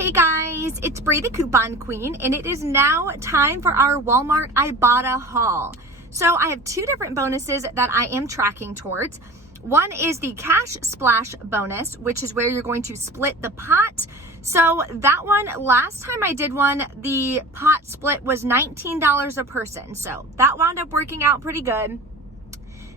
Hey guys, it's Bray the Coupon Queen, and it is now time for our Walmart Ibotta haul. So I have two different bonuses that I am tracking towards. One is the Cash Splash bonus, which is where you're going to split the pot. So that one, last time I did one, the pot split was $19 a person. So that wound up working out pretty good.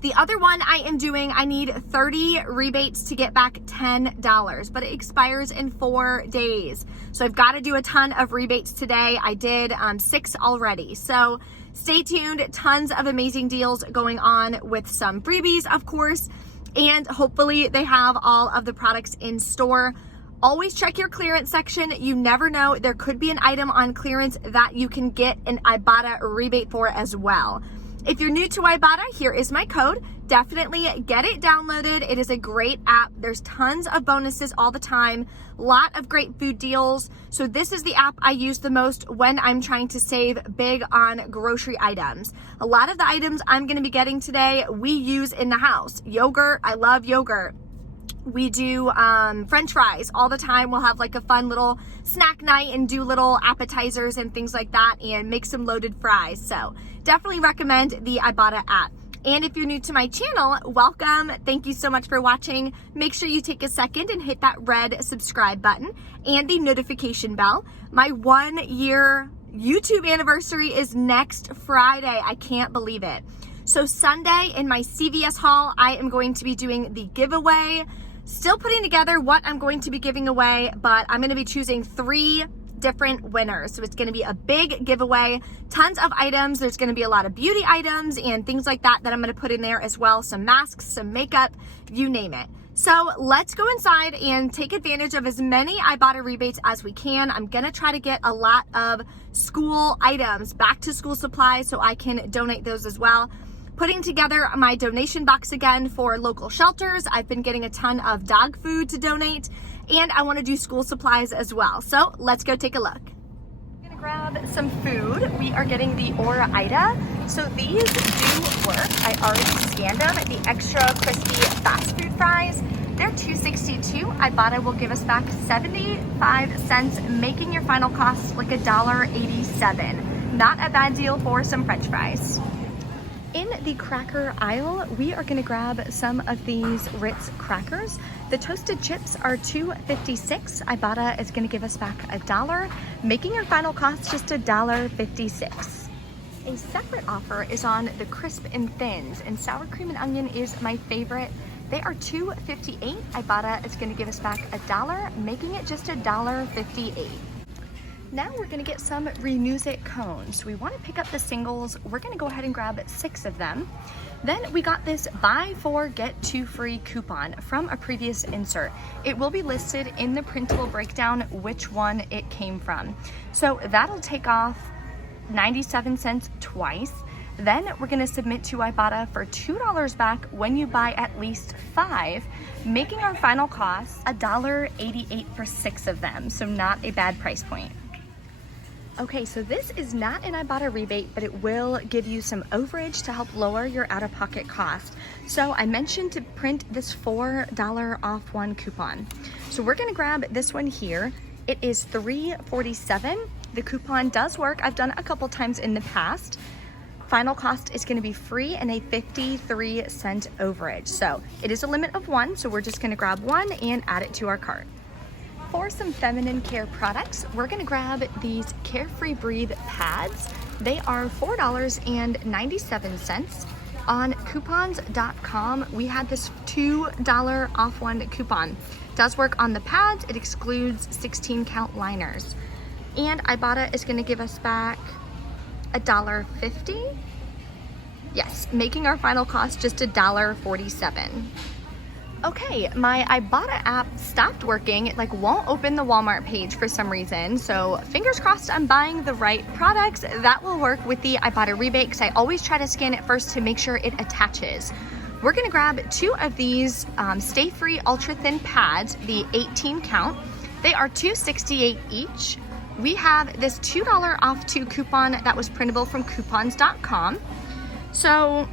The other one I am doing, I need 30 rebates to get back $10, but it expires in 4 days. So I've got to do a ton of rebates today. I did 6 already. So stay tuned. Tons of amazing deals going on with some freebies, of course, and hopefully they have all of the products in store. Always check your clearance section. You never know. There could be an item on clearance that you can get an Ibotta rebate for as well. If you're new to Ibotta, here is my code. Definitely get it downloaded. It is a great app. There's tons of bonuses all the time. Lot of great food deals. So this is the app I use the most when I'm trying to save big on grocery items. A lot of the items I'm going to be getting today, we use in the house. Yogurt, I love yogurt. We do French fries all the time. We'll have like a fun little snack night and do little appetizers and things like that and make some loaded fries. So definitely recommend the Ibotta app. And if you're new to my channel, welcome. Thank you so much for watching. Make sure you take a second and hit that red subscribe button and the notification bell. My 1-year YouTube anniversary is next Friday. I can't believe it. So Sunday in my CVS haul, I am going to be doing the giveaway. Still putting together what I'm going to be giving away, but I'm going to be choosing 3 different winners. So it's going to be a big giveaway, tons of items. There's going to be a lot of beauty items and things like that I'm going to put in there as well. Some masks, some makeup, you name it. So let's go inside and take advantage of as many Ibotta rebates as we can. I'm going to try to get a lot of school items, back to school supplies, so I can donate those as well. Putting together my donation box again for local shelters. I've been getting a ton of dog food to donate, and I want to do school supplies as well. So let's go take a look. I'm gonna grab some food. We are getting the Ore-Ida. So these do work. I already scanned them. The extra crispy fast food fries, they're $2.62. Ibotta will give us back 75 cents, making your final cost like $1.87. Not a bad deal for some French fries. In the cracker aisle, we are gonna grab some of these Ritz crackers. The toasted chips are $2.56. Ibotta is gonna give us back $1, making your final cost just $1.56. A separate offer is on the crisp and thins, and sour cream and onion is my favorite. They are $2.58. Ibotta is gonna give us back $1, making it just $1.58. Now we're gonna get some Renewsit cones. We wanna pick up the singles. We're gonna go ahead and grab 6 of them. Then we got this buy 4, get 2 free coupon from a previous insert. It will be listed in the printable breakdown which one it came from. So that'll take off 97 cents twice. Then we're gonna submit to Ibotta for $2 back when you buy at least 5, making our final cost $1.88 for 6 of them. So not a bad price point. Okay, so this is not an Ibotta rebate, but it will give you some overage to help lower your out-of-pocket cost. So I mentioned to print this $4 off 1 coupon. So we're gonna grab this one here. It is $3.47. The coupon does work. I've done it a couple times in the past. Final cost is gonna be free and a 53-cent overage. So it is a limit of 1, so we're just gonna grab 1 and add it to our cart. For some feminine care products, we're gonna grab these Carefree Breathe pads. They are $4.97. On coupons.com, we had this $2 off 1 coupon. Does work on the pads. It excludes 16 count liners. And Ibotta is gonna give us back $1.50. Yes, making our final cost just $1.47. Okay, my Ibotta app stopped working. It won't open the Walmart page for some reason. So fingers crossed I'm buying the right products. That will work with the Ibotta rebate because I always try to scan it first to make sure it attaches. We're gonna grab 2 of these Stay Free Ultra Thin pads, the 18 count. They are $2.68 each. We have this $2 off 2 coupon that was printable from coupons.com. So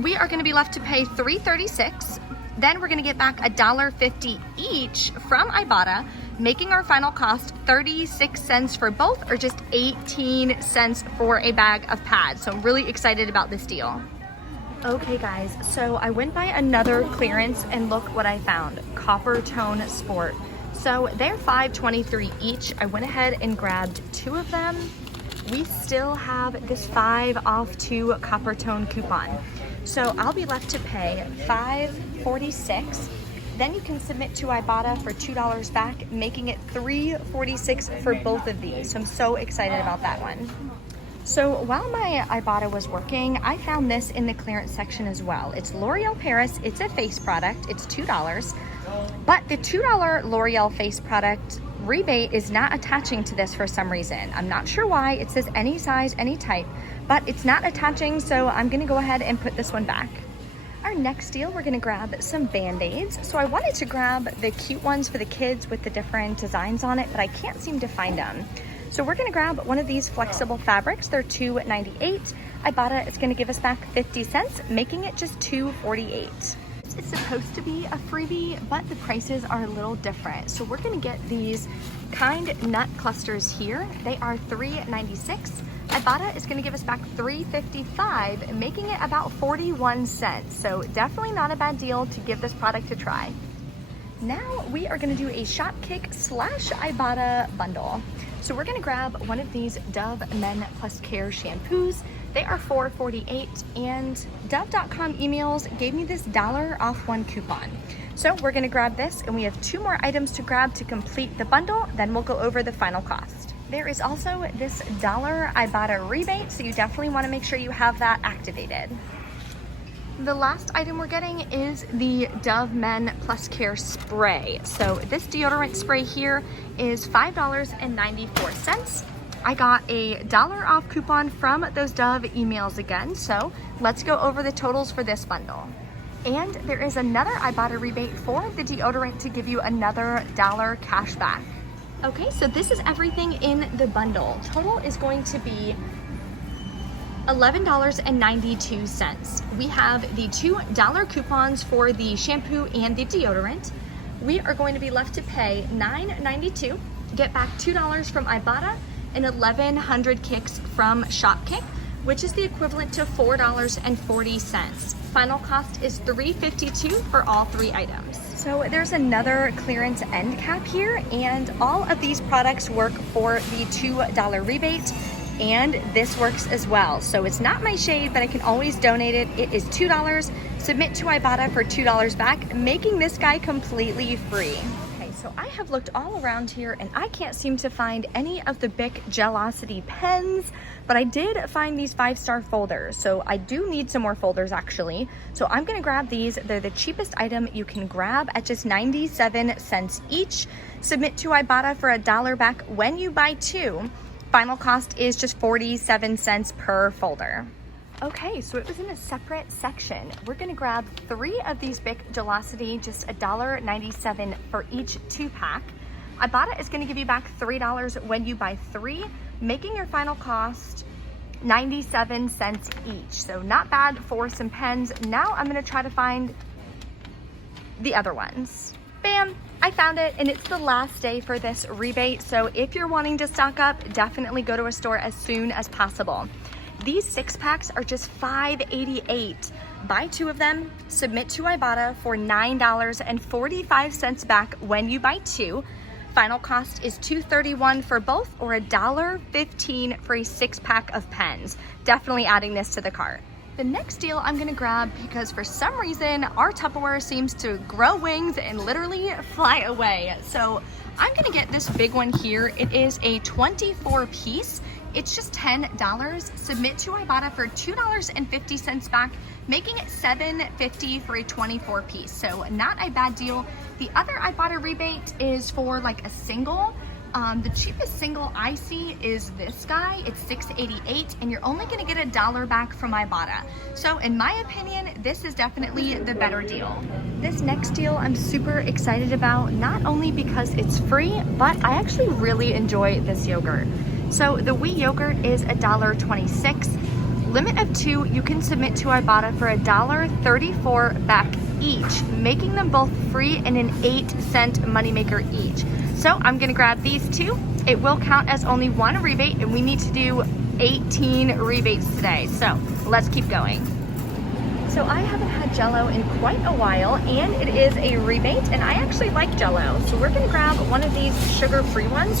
we are gonna be left to pay $3.36. Then we're gonna get back $1.50 each from Ibotta, making our final cost 36 cents for both, or just 18 cents for a bag of pads. So I'm really excited about this deal. Okay guys, so I went by another clearance and look what I found, Copper Tone Sport. So they're $5.23 each. I went ahead and grabbed 2 of them. We still have this 5 off 2 Copper Tone coupon. So I'll be left to pay $5.46. Then you can submit to Ibotta for $2 back, making it $3.46 for both of these. So I'm so excited about that one. So while my Ibotta was working, I found this in the clearance section as well. It's L'Oreal Paris. It's a face product. It's $2. But the $2 L'Oreal face product rebate is not attaching to this for some reason. I'm not sure why. It says any size, any type, but it's not attaching, so I'm gonna go ahead and put this one back. Our next deal, we're gonna grab some Band-Aids. So I wanted to grab the cute ones for the kids with the different designs on it, but I can't seem to find them. So we're gonna grab one of these flexible fabrics. They're $2.98. Ibotta is gonna give us back 50 cents, making it just $2.48. It's supposed to be a freebie, but the prices are a little different. So we're gonna get these kind nut clusters here. They are $3.96. Ibotta is gonna give us back $3.55, making it about 41 cents. So definitely not a bad deal to give this product a try. Now we are gonna do a Shopkick / Ibotta bundle. So we're gonna grab one of these Dove Men Plus Care shampoos. They are $4.48, and Dove.com emails gave me this $1 off 1 coupon. So we're gonna grab this, and we have 2 more items to grab to complete the bundle, then we'll go over the final cost. There is also this $1 Ibotta rebate, so you definitely wanna make sure you have that activated. The last item we're getting is the Dove Men Plus Care spray. So this deodorant spray here is $5.94. I got a $1 off coupon from those Dove emails again, so let's go over the totals for this bundle. And there is another Ibotta rebate for the deodorant to give you another $1 cash back. Okay, so this is everything in the bundle. Total is going to be $11.92. We have the $2 coupons for the shampoo and the deodorant. We are going to be left to pay $9.92, get back $2 from Ibotta, and 1,100 kicks from Shopkick, which is the equivalent to $4.40. Final cost is $3.52 for all 3 items. So there's another clearance end cap here, and all of these products work for the $2 rebate, and this works as well. So it's not my shade, but I can always donate it. It is $2. Submit to Ibotta for $2 back, making this guy completely free. So I have looked all around here and I can't seem to find any of the Bic Gelosity pens, but I did find these 5-star folders. So I do need some more folders actually. So I'm gonna grab these. They're the cheapest item you can grab at just 97 cents each. Submit to Ibotta for $1 back when you buy 2. Final cost is just 47 cents per folder. Okay, so it was in a separate section. We're gonna grab 3 of these Bic Gelosity, just $1.97 for each 2-pack. Ibotta is gonna give you back $3 when you buy 3, making your final cost 97 cents each. So not bad for some pens. Now I'm gonna try to find the other ones. Bam, I found it, and it's the last day for this rebate. So if you're wanting to stock up, definitely go to a store as soon as possible. These 6-packs are just $5.88. Buy 2 of them, submit to Ibotta for $9.45 back when you buy 2. Final cost is $2.31 for both, or $1.15 for a 6-pack of pens. Definitely adding this to the cart. The next deal I'm gonna grab, because for some reason our Tupperware seems to grow wings and literally fly away. So I'm gonna get this big one here. It is a 24-piece. It's just $10. Submit to Ibotta for $2.50 back, making it $7.50 for a 24-piece. So not a bad deal. The other Ibotta rebate is for like a single. The cheapest single I see is this guy. It's $6.88, and you're only gonna get $1 back from Ibotta. So in my opinion, this is definitely the better deal. This next deal I'm super excited about, not only because it's free, but I actually really enjoy this yogurt. So the wheat yogurt is $1.26. Limit of 2, you can submit to Ibotta for $1.34 back each, making them both free and an 8-cent moneymaker each. So I'm gonna grab these two. It will count as only one rebate, and we need to do 18 rebates today. So let's keep going. So I haven't had Jell-O in quite a while, and it is a rebate, and I actually like Jell-O. So we're gonna grab one of these sugar-free ones.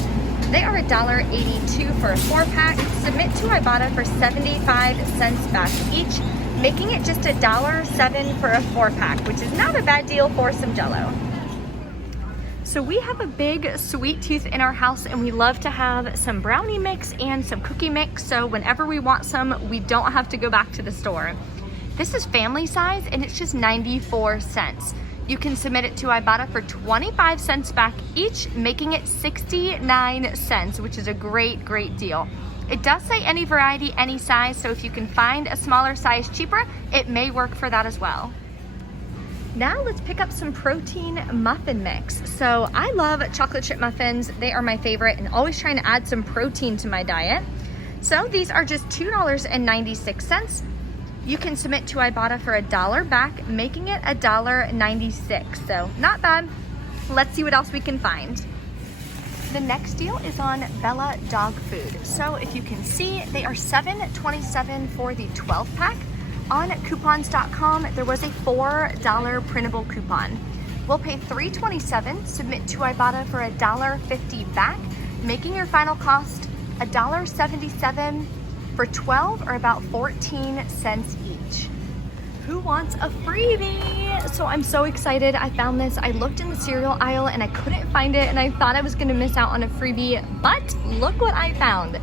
They are $1.82 for a 4-pack. Submit to Ibotta for 75 cents back each, making it just $1.07 for a 4-pack, which is not a bad deal for some Jell-O. So we have a big sweet tooth in our house, and we love to have some brownie mix and some cookie mix, so whenever we want some, we don't have to go back to the store. This is family size, and it's just 94 cents. You can submit it to Ibotta for 25 cents back each, making it 69 cents, which is a great, great deal. It does say any variety, any size, so if you can find a smaller size cheaper, it may work for that as well. Now let's pick up some protein muffin mix. So I love chocolate chip muffins. They are my favorite, and always trying to add some protein to my diet. So these are just $2.96. You can submit to Ibotta for $1 back, making it $1.96. So not bad. Let's see what else we can find. The next deal is on Bella dog food. So if you can see, they are $7.27 for the 12-pack. On coupons.com, there was a $4 printable coupon. We'll pay $3.27, submit to Ibotta for $1.50 back, making your final cost $1.77 for 12, or about 14 cents each. Who wants a freebie? So I'm so excited. I found this. I looked in the cereal aisle and I couldn't find it, and I thought I was gonna miss out on a freebie, but look what I found.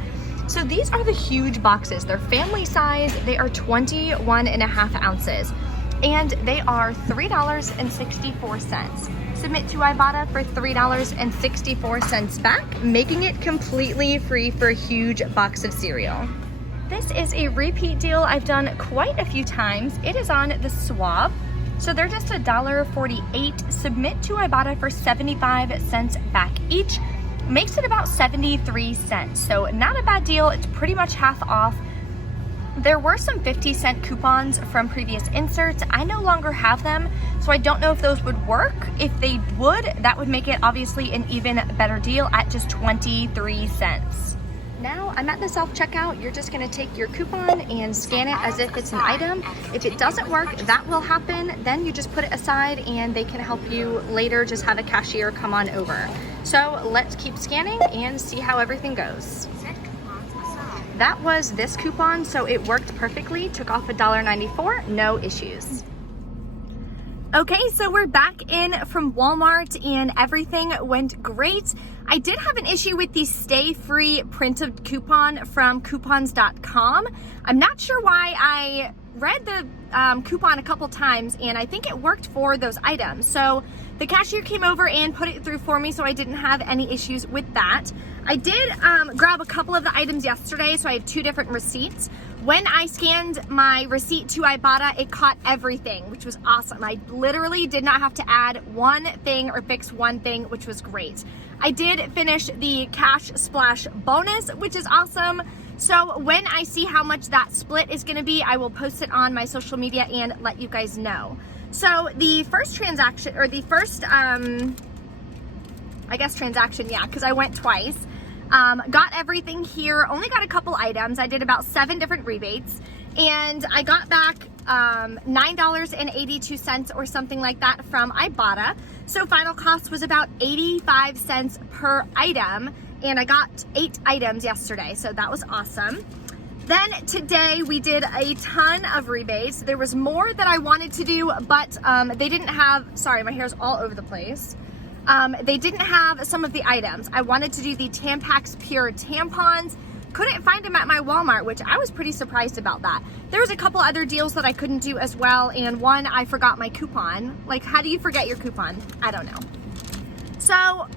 So these are the huge boxes. They're family size. They are 21.5 ounces, and they are $3.64. Submit to Ibotta for $3.64 back, making it completely free for a huge box of cereal. This is a repeat deal I've done quite a few times. It is on the Swab. So they're just $1.48. Submit to Ibotta for 75 cents back each. Makes it about 73 cents. So not a bad deal. It's pretty much half off. There were some 50-cent coupons from previous inserts. I no longer have them, so I don't know if those would work. If they would, that would make it obviously an even better deal at just 23 cents. Now I'm at the self-checkout. You're just gonna take your coupon and scan it as if it's an item. If it doesn't work, that will happen. Then you just put it aside and they can help you later. Just have a cashier come on over. So let's keep scanning and see how everything goes. That was this coupon, so it worked perfectly. Took off $1.94, no issues. Okay, so we're back in from Walmart and everything went great. I did have an issue with the Stay Free printed coupon from coupons.com. I'm not sure why. I read the coupon a couple times, and I think it worked for those items. So the cashier came over and put it through for me, so I didn't have any issues with that. I did grab a couple of the items yesterday, so I have 2 different receipts. When I scanned my receipt to Ibotta, it caught everything, which was awesome. I literally did not have to add one thing or fix one thing, which was great. I did finish the Cash Splash bonus, which is awesome. So when I see how much that split is gonna be, I will post it on my social media and let you guys know. So the first transaction, or the first, I guess transaction, yeah, because I went twice. Got everything here, only got a couple items. I did about 7 different rebates, and I got back $9.82 or something like that from Ibotta. So final cost was about 85 cents per item, and I got 8 items yesterday, so that was awesome. Then today we did a ton of rebates. There was more that I wanted to do, but they didn't have, sorry, my hair's all over the place. They didn't have some of the items. I wanted to do the Tampax Pure tampons. Couldn't find them at my Walmart, which I was pretty surprised about that. There was a couple other deals that I couldn't do as well, and one, I forgot my coupon. Like, how do you forget your coupon? I don't know. So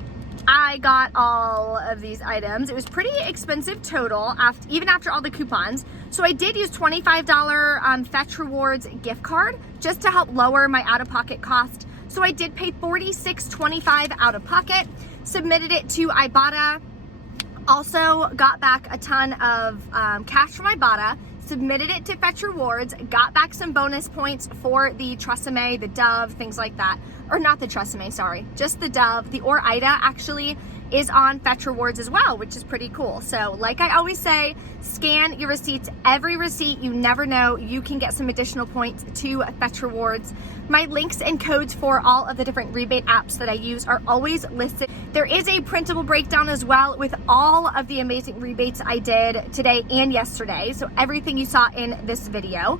I got all of these items. It was pretty expensive total, even after all the coupons. So I did use $25 Fetch Rewards gift card just to help lower my out-of-pocket cost. So I did pay $46.25 out of pocket, submitted it to Ibotta. Also got back a ton of cash from Ibotta, submitted it to Fetch Rewards, got back some bonus points for the Tresemme, the Dove, things like that. Or not the Tresemme, sorry, just the Dove. The Ida actually is on Fetch Rewards as well, which is pretty cool. So like I always say, scan your receipts. Every receipt, you never know, you can get some additional points to Fetch Rewards. My links and codes for all of the different rebate apps that I use are always listed. There is a printable breakdown as well with all of the amazing rebates I did today and yesterday. So everything you saw in this video.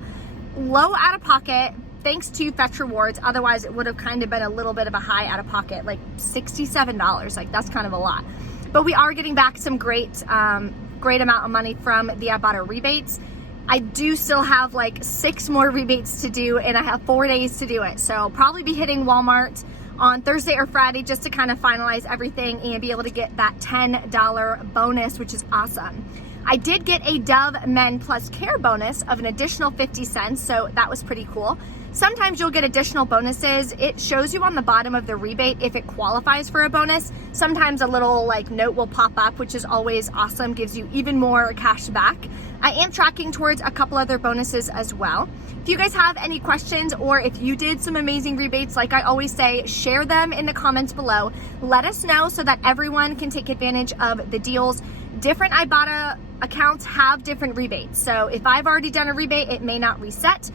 Low out of pocket, thanks to Fetch Rewards. Otherwise, it would have kind of been a little bit of a high out of pocket, like $67. Like, that's kind of a lot. But we are getting back some great amount of money from the Ibotta rebates. I do still have like 6 more rebates to do, and I have 4 days to do it. So I'll probably be hitting Walmart on Thursday or Friday just to kind of finalize everything and be able to get that $10 bonus, which is awesome. I did get a Dove Men Plus Care bonus of an additional 50 cents, so that was pretty cool. Sometimes you'll get additional bonuses. It shows you on the bottom of the rebate if it qualifies for a bonus. Sometimes a little like note will pop up, which is always awesome, gives you even more cash back. I am tracking towards a couple other bonuses as well. If you guys have any questions, or if you did some amazing rebates, like I always say, share them in the comments below. Let us know so that everyone can take advantage of the deals. Different Ibotta accounts have different rebates. So if I've already done a rebate, it may not reset.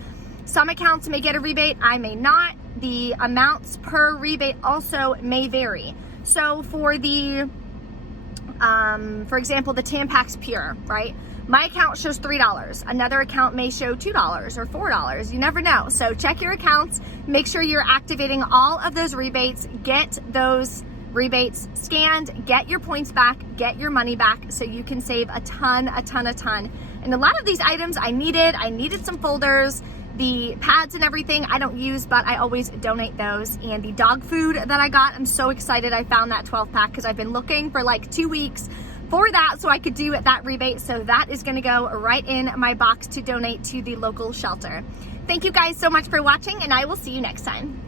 Some accounts may get a rebate, I may not. The amounts per rebate also may vary. So for the, for example, the Tampax Pure, right? My account shows $3. Another account may show $2 or $4. You never know. So check your accounts. Make sure you're activating all of those rebates. Get those rebates scanned, get your points back, get your money back, so you can save a ton. And a lot of these items I needed some folders. The pads and everything I don't use, but I always donate those. And the dog food that I got, I'm so excited I found that 12 pack because I've been looking for like 2 weeks for that so I could do that rebate. So that is gonna go right in my box to donate to the local shelter. Thank you guys so much for watching, and I will see you next time.